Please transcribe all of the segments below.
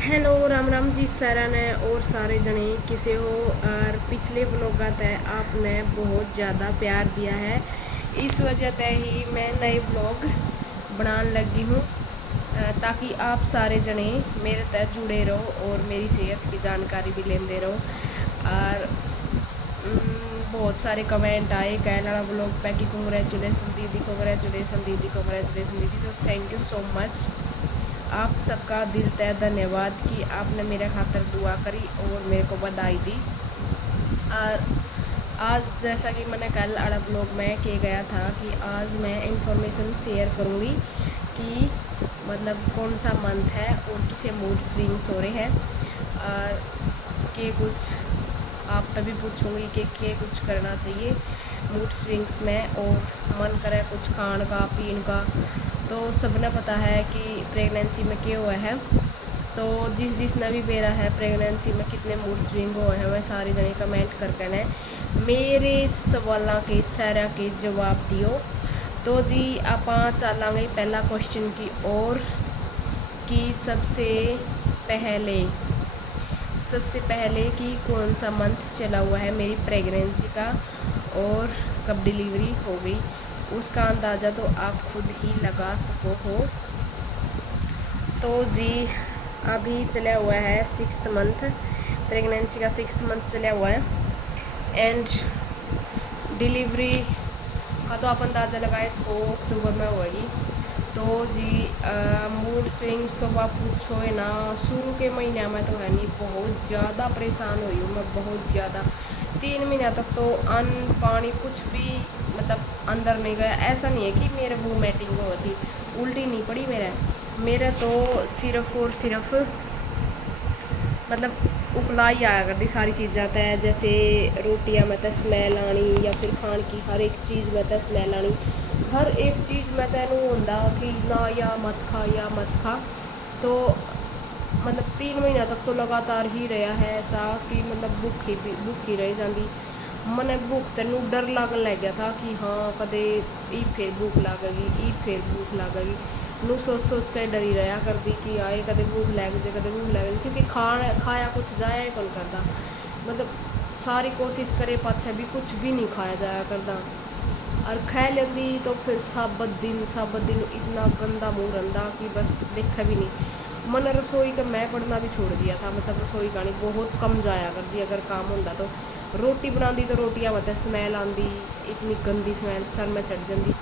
Hello Ram Ram ji सारा ने और सारे जने किसे हो। और पिछले ब्लॉग तय आपने बहुत ज़्यादा प्यार दिया है, इस वजह से ही मैं नए ब्लॉग बनाने लगी हूँ ताकि आप सारे जने मेरे तय जुड़े रहो और मेरी सेहत की जानकारी भी लेते रहो। और बहुत सारे कमेंट आए कहना ब्लॉग पे कि कंग्रेचुलेसन दीदी, कंग्रेचुलेसन दीदी, कंग्रेचुलेसन दीदी। तो थैंक यू सो मच, आप सबका दिल तय धन्यवाद कि आपने मेरे खातर दुआ करी और मेरे को बधाई दी। और आज जैसा कि मैंने कल अरब ब्लॉग में कह गया था कि आज मैं इंफॉर्मेशन शेयर करूँगी कि मतलब कौन सा मंथ है और किसे मूड स्विंग्स हो रहे हैं, और के कुछ आप तभी पूछूंगी कि कुछ करना चाहिए मूड स्विंग्स में और मन करे कुछ खान का पीन का। तो सबने पता है कि प्रेगनेंसी में क्या हुआ है, तो जिसने भी मेरा है प्रेगनेंसी में कितने मूड स्विंग हुए हैं वह सारे जने कमेंट करके ने मेरे सवालों के सारा के जवाब दियो। तो जी आप चलेंगे पहला क्वेश्चन की और कि सबसे पहले कि कौन सा मंथ चला हुआ है मेरी प्रेगनेंसी का और कब डिलीवरी हो गई, उसका अंदाज़ा तो आप खुद ही लगा सको हो। तो जी अभी चला हुआ है 6th मंथ, प्रेगनेंसी का 6th मंथ चला हुआ है एंड डिलीवरी का तो आप अंदाज़ा लगाए इसको अक्टूबर में होगी। तो जी मूड स्विंग्स तो आप पूछो है ना, शुरू के महीने में तो है नहीं, बहुत ज़्यादा परेशान हुई हूँ मैं, बहुत ज़्यादा। 3 महीना तक तो अन्न पानी कुछ भी मतलब अंदर नहीं गया। ऐसा नहीं है कि मेरे वोमिटिंग हो थी, उल्टी नहीं पड़ी मेरे तो सिर्फ और सिर्फ मतलब उपलाई आया करती सारी चीज़ आता है, जैसे रोटियां में तो स्मैल आनी या फिर खान की हर एक चीज़ में तो स्मैल आनी, हर एक चीज़ में तेन होंदा कि ना या मत खा। तो मतलब 3 महीना तक तो लगातार ही रहा है ऐसा कि मतलब भूखी रह जाती। मैंने भूख तेन डर लगन लग गया था कि हाँ कदे ई फिर भूख लगेगी नू सोच कर डरी रहा करती कि आए कदे भूख लग जाए, क्योंकि खाया कुछ जाया ही कौन करता। मतलब सारी कोशिश करे पाछे भी कुछ भी नहीं खाया जाया करता, और खा लेंदी तो फिर साबत दिन इतना गंदा मुँह रहा कि बस देखा भी नहीं। मैंने रसोई का मैं पढ़ना भी छोड़ दिया था, मतलब रसोई का नहीं बहुत कम जाया करती, अगर काम होंदा तो रोटी बनाती तो रोटियां मतलब स्मैल आती, इतनी गंदी स्मैल सर में चढ़ जाती।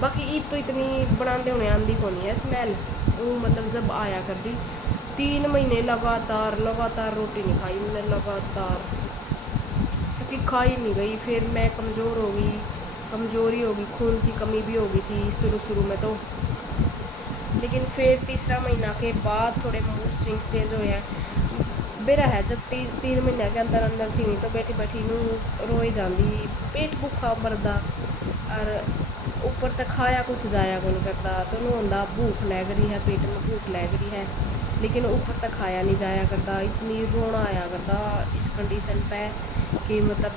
बाकी ईद तो इतनी बनाते होने आती को नहीं है स्मैल, वो मतलब जब आया करती। 3 महीने लगातार रोटी नहीं खाई मैंने लगातार, क्योंकि खाई नहीं गई। फिर मैं कमज़ोरी होगी, खून की कमी भी हो गई थी शुरू में तो। लेकिन फिर तीसरा महीना के बाद थोड़े मूड स्विंग्स चेंज हुए हैं। बेरा है जब 3 महीने के अंदर थी नहीं तो बैठी नू रोई जाती, पेट भूखा मरदा और ऊपर तक खाया कुछ जाया को नहीं करता। तो नू होंदा भूख लग रही है, पेट में भूख लग रही है, लेकिन ऊपर तक खाया नहीं जाया करता। इतनी रोना आया करता इस कंडीशन पे कि मतलब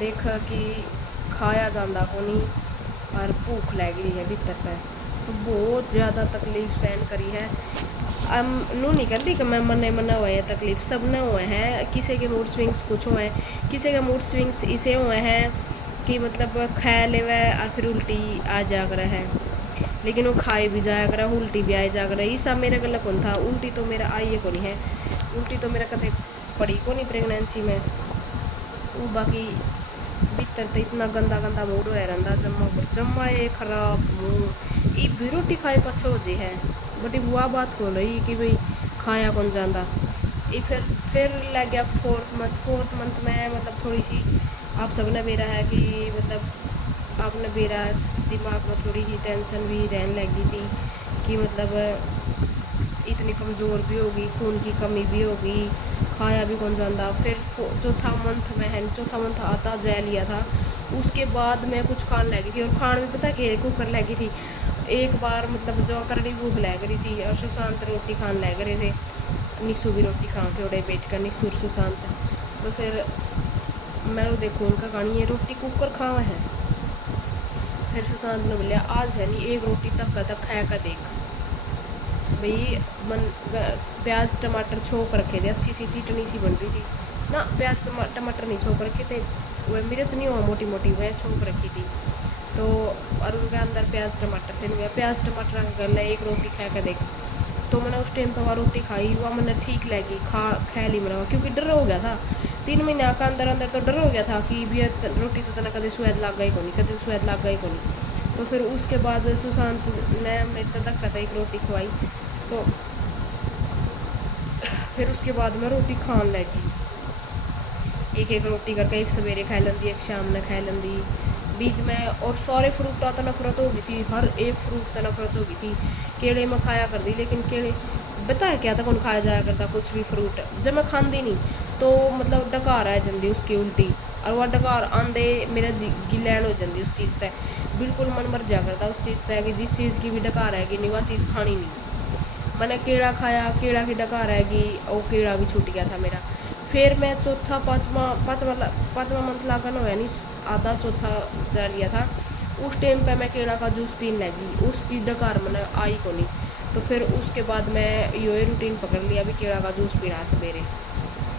देख कि खाया जाता को नहीं और भूख लग रही है भीतर पे। तो बहुत ज़्यादा तकलीफ सहन करी है। नू नहीं कहती कि मैं मना हुआ है, तकलीफ सब ने हुए हैं। किसी के मूड स्विंग्स कुछ हुए हैं, किसी के मूड स्विंग्स इसे हुए हैं कि मतलब खा ले वह और फिर उल्टी आ जा कर है, लेकिन वो खाए भी जाया कर उल्टी भी आ जा कर। ये सब मेरे गला कौन था, उल्टी तो मेरा आई को नहीं है, उल्टी तो मेरा कदे पड़ी को नहीं प्रेगनेंसी में। वो बाकी भीतर तो इतना गंदा मूड होया रहता, जम्मा ये खराब मुँह। ये भी रोटी खाए पछो जे है बटी बुआ बात को रही कि भाई खाया कौन जाता। ये फिर लग गया 4th मंथ में, मतलब थोड़ी सी आप सबने बेरा है कि मतलब आपने बेरा दिमाग में थोड़ी सी टेंशन भी रहने लगी थी कि मतलब इतनी कमज़ोर भी होगी, खून की कमी भी होगी, खाया भी कौन जाता। फिर चौथा मंथ आता जा लिया था, उसके बाद मैं कुछ खाने लगी थी, और खान भी पता कि कुकर लगी थी। एक बार मतलब जो करनी भूख लग रही थी और सुशांत रोटी खाने लग रहे थे, निशु भी रोटी खान थे उड़े बैठ कर, निशु सुशांत। तो फिर मैं देखो उनका कहानी ये रोटी कुकर खावा है। फिर सुशांत ने बोलिया आज है नहीं एक रोटी तक खाया का देख, भाई प्याज टमाटर छोक रखे थे, अच्छी सी चटनी सी बन रही थी ना। प्याज टमाटर नहीं छोक रखे थे, वह मिर्च नहीं हुआ मोटी मोटी, वह छोक रखी थी। तो और उनके अंदर प्याज टमाटर थे, वह प्याज टमाटर का गल है। एक रोटी खा के देख, तो मैंने उस टाइम पर वह रोटी खाई, वह मैंने ठीक लगी, खा ली मैंने, क्योंकि डर हो गया था 3 महीने का अंदर अंदर। तो डर हो गया था कि भी रोटी तो तना कभी स्वाद लग गई को नहीं, कभी स्वाद लग गई को नहीं। तो फिर उसके बाद सुशांत ने मेरे तक धक्का था, एक रोटी खवाई। तो फिर उसके बाद मैं रोटी खान लगी, एक एक रोटी करके, एक सवेरे खा लेंदी, एक शाम ने खा लेंदी बीच में। और सारे फ्रूटा तो नफरत हो गई थी, हर एक फ्रूट तो नफरत हो गई थी। केले में खाया कर दी, लेकिन केले बताया क्या था कौन खाया जाया करता कुछ भी फ्रूट। जब मैं खाती नहीं तो मतलब डकार आ जाती उसकी उल्टी, और वह डकार आंदे मेरा गिलैन हो जाती उस चीज़ से। बिल्कुल मन मर जा करता उस चीज़ से कि जिस चीज़ की भी डकार आएगी नहीं वह चीज़ खानी नहीं। मैंने केड़ा खाया, केड़ा की डकार आएगी, और केड़ा भी छूट गया था मेरा। फिर मैं चौथा पाँचवा मंथ लागन होया नहीं, आधा चौथा जा लिया था। उस टाइम पे मैं केड़ा का जूस पीने लगी, उसकी डकार मैंने आई को नहीं। तो फिर उसके बाद मैं यो रूटीन पकड़ लिया, अभी केड़ा का जूस पीना सवेरे।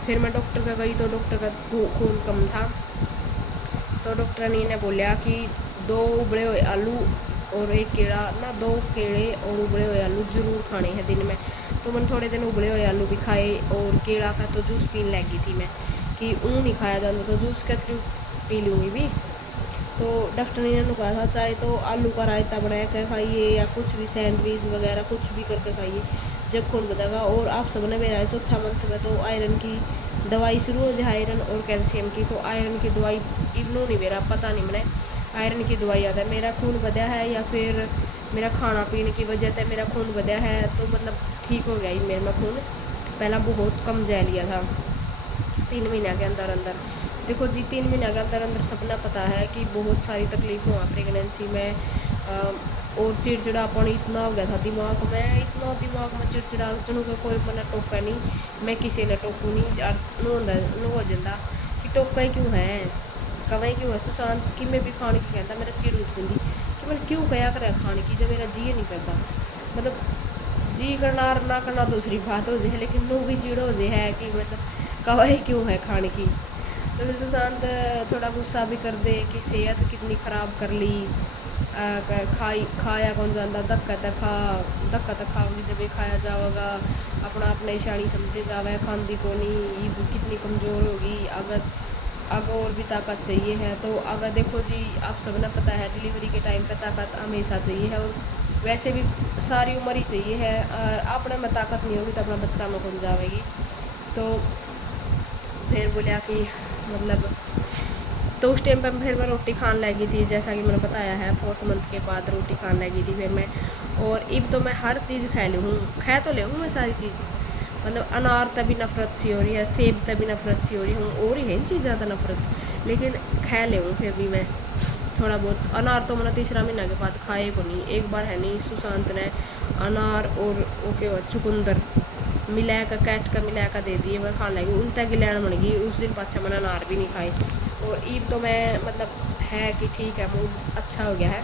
फिर मैं डॉक्टर का गई, तो डॉक्टर का खून कम था। तो डॉक्टर ने बोलिया कि 2 उबले हुए आलू और एक केड़ा ना, 2 केड़े और उबले हुए आलू ज़रूर खाने हैं दिन में। तो मैंने थोड़े दिन उबले हुए आलू भी खाए, और केड़ा का तो जूस पीने लगी थी मैं, कि नहीं खाया जाता तो जूस के थ्रू पी लूँगी भी। तो डॉक्टर ने कहा था चाहे तो आलू का रायता बना के खाइए, या कुछ भी सैंडविच वगैरह कुछ भी करके खाइए जब खून बढ़ेगा। और आप सबने मेरा चौथा मंथ में तो आयरन की दवाई शुरू हो जाए, आयरन और कैल्शियम की। तो आयरन की दवाई इवनों नहीं, मेरा पता नहीं मैंने आयरन की दवाई आता है। मेरा खून बढ़ा है या फिर मेरा खाना पीने की वजह से मेरा खून बढ़ा है, तो मतलब ठीक हो गया ही मेरे में खून। पहला बहुत कम जा लिया था 3 महीने के अंदर अंदर। देखो जी 3 महीने के अंदर अंदर सबने पता है कि बहुत सारी तकलीफ हुआ प्रेगनेंसी में। और चिड़चिड़ापन इतना हो गया था दिमाग में, इतना दिमाग में चिड़चिड़ा चनू का कोई मैंने टोका नहीं, मैं किसी ने टोकू नहीं। नो हो जाता कि टोका ही क्यों है, कवें क्यों है सुशांत कि मैं भी खाने की कहता, मेरा चिड़ उठ जाती कि मैं क्यों कया कर खाने की जब मेरा जी नहीं करता। मतलब जी करना और ना करना दूसरी बात हो जाए, लेकिन नो भी चिड़ हो जाए है कि मतलब कवाई क्यों है खाने की। तो फिर सुशांत थोड़ा गुस्सा भी कर दे कि सेहत कितनी ख़राब कर ली, खाया कौन जाता, धक्का तो खाओगी जब ये खाया जाओगा, अपना अपने शानी समझे जावे, खांदी को नहीं, ये कितनी कमज़ोर होगी। अगर और भी ताकत चाहिए है तो अगर देखो जी आप सबने पता है डिलीवरी के टाइम पे ताकत हमेशा चाहिए है, और वैसे भी सारी उम्र ही चाहिए है। अपने में ताकत नहीं होगी तो अपना बच्चा में कौन जाएगी। तो फिर बोलिया कि मतलब, तो उस टाइम पर फिर मैं रोटी खान लगी थी, जैसा कि मैंने बताया है 4th मंथ के बाद रोटी खान लगी थी फिर मैं। और अब तो मैं हर चीज़ खा लूँ हूँ, खा तो ले हूँ मैं सारी चीज़। मतलब अनार तभी नफरत सी हो रही है, सेब तभी नफरत सी हो रही हूँ, और ही है इन चीज़ ज़्यादा नफरत, लेकिन खा ले हूँ फिर भी मैं थोड़ा बहुत। अनार तो मैंने 3रा महीना के बाद खाए को नहीं। एक बार है नहीं सुशांत ने अनार और ओके चुकंदर मिला कर कैट का मिला कर दे दिए, मैं खाने लगी, उल्टा गिलैन बन गई उस दिन। पाछा मैंने अनार भी नहीं खाए। और ईब तो मैं मतलब है कि ठीक है, मूड अच्छा हो गया है।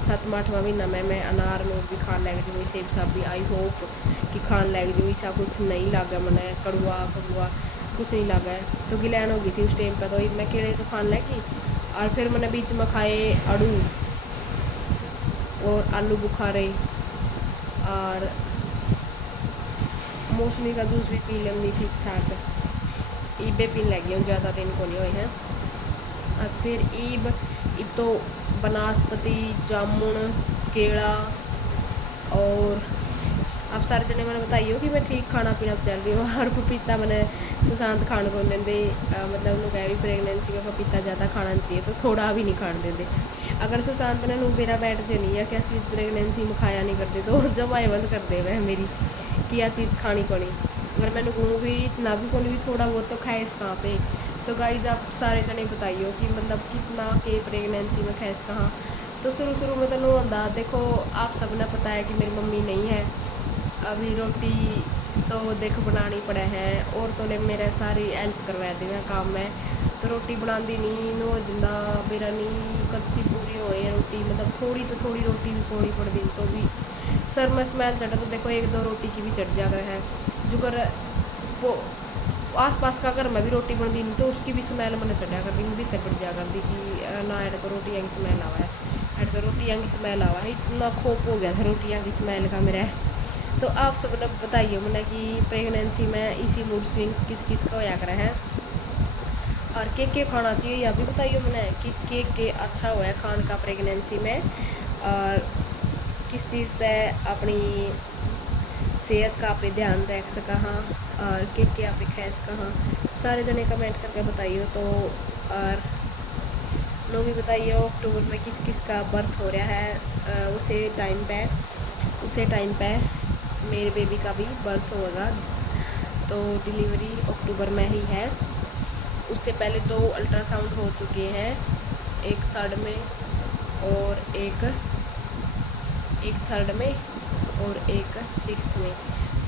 7वां-8वां महीना में मैं अनार नूर भी खान लग जाऊँ, सेब साब भी आई होप कि खान लग जाऊँ। ऐसा कुछ नहीं लगा मैंने, कड़वा कुछ नहीं लगा है। तो गिलैन हो गई थी उस टाइम पर, तो मैं केड़े तो खान लगी। और फिर मैंने बीच में खाए आड़ू और आलू बुखारे, और मौसमी का जूस भी पी लेंगी ठीक ठाक। ईबे पीने लगी हूँ, ज़्यादा दिन को नहीं हुए हैं। और फिर ईब तो बनास्पति, जामुन, केला, और आप सारे जने मैंने बताइए कि मैं ठीक खाना पीना चल रही हूँ। और पपीता मैंने सुशांत खाने को देंगे, मतलब उन्होंने भी प्रेगनेंसी में पपीता ज़्यादा खाना चाहिए, तो थोड़ा भी नहीं खाने देते। अगर सुशांत ने मेरा बैठ जनी है क्या चीज़ प्रेगनेंसी में खाया नहीं करते, तो जमाए बंद कर दे वह मेरी कि यह चीज़ खानी को नहीं। अगर मैंने कहूँगी इतना भी को भी थोड़ा बहुत तो खाए कहाँ पे। तो गाइज आप सारे जने बताइए कि मतलब कितना के प्रेगनेंसी में खैस कहाँ। तो शुरू में तो नो होता, देखो आप सबने पता है कि मेरी मम्मी नहीं है अभी, रोटी तो देखो बनानी पड़े है, और तो ले मेरे सारी हेल्प करवा दी मैं काम में। तो रोटी बनाती नहीं नो जिंदा मेरा नहीं कच्ची पूरी होए रोटी, मतलब थोड़ी तो थोड़ी रोटी भी पौड़ी पड़ दी तो भी सर में स्मेल चढ़ा तो देखो 1-2 रोटी की भी चढ़ जाता है। जो कर वो आस पास का घर में भी रोटी बनती नहीं तो उसकी भी स्मेल मैंने चढ़ा कर दी भीतर बढ़ जा कर दी कि ना ऐड तो रोटियाँ की स्मेल आवा है, ऐड तो रोटियाँ की स्मेल आवा है। इतना खौफ हो गया था रोटियाँ की स्मेल का मेरा। तो आप सब ने बताइए मैंने कि प्रेगनेंसी में इसी मूड स्विंग्स किस किस का होया करे हैं, और के खाना चाहिए यह भी बताइए मैंने कि के अच्छा हुआ है खान का प्रेगनेंसी में, और किस चीज़ से अपनी सेहत का आप ध्यान रख सका हाँ, और के आप खा सका हाँ। सारे जने कमेंट करके बताइए। तो और लोग भी बताइए अक्टूबर में किस किस का बर्थ हो रहा है, उसे टाइम पे मेरे बेबी का भी बर्थ होगा। तो डिलीवरी अक्टूबर में ही है। उससे पहले 2 अल्ट्रासाउंड हो चुके हैं, एक थर्ड में और एक सिक्स्थ में।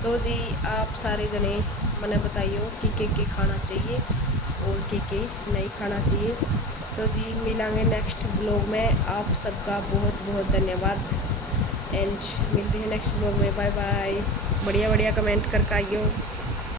तो जी आप सारे जने मैंने बताइए कि के खाना चाहिए और के नहीं खाना चाहिए। तो जी मिलेंगे नेक्स्ट ब्लॉग में। आप सबका बहुत बहुत धन्यवाद एंड मिलते हैं नेक्स्ट ब्लॉग में। Bye bye. बढ़िया बढ़िया कमेंट करके आइयो।